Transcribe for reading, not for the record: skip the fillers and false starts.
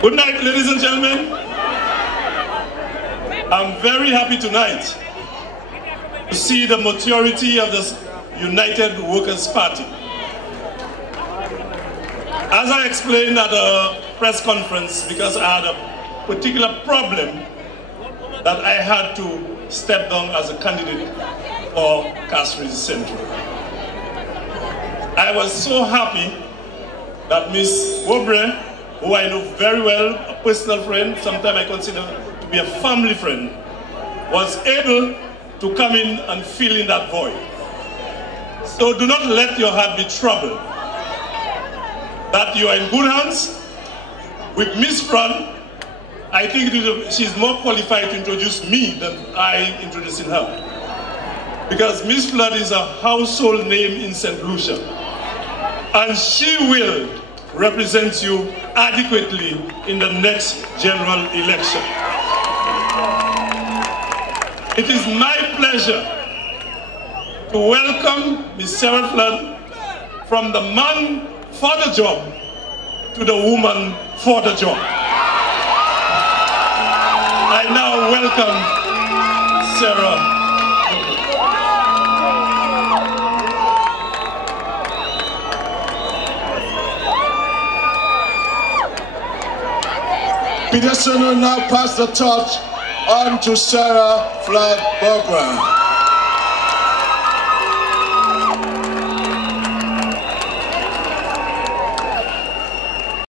Good night, ladies and gentlemen. I'm very happy tonight to see the maturity of this United Workers' Party. As I explained at a press conference, because I had a particular problem that I had to step down as a candidate for Castries Central. I was so happy that Ms. Wobre, who I know very well, a personal friend, sometimes I consider to be a family friend, was able to come in and fill in that void. So do not let your heart be troubled that you are in good hands with Ms. Flood. I think she's more qualified to introduce me than I introducing her. Because Ms. Flood is a household name in St. Lucia. And she will represent you adequately in the next general election. It is my pleasure to welcome Ms. Sarah Flood from the man for the job to the woman for the job. I now welcome Sarah. Peterson will now pass the torch on to Sarah Flood Barbara.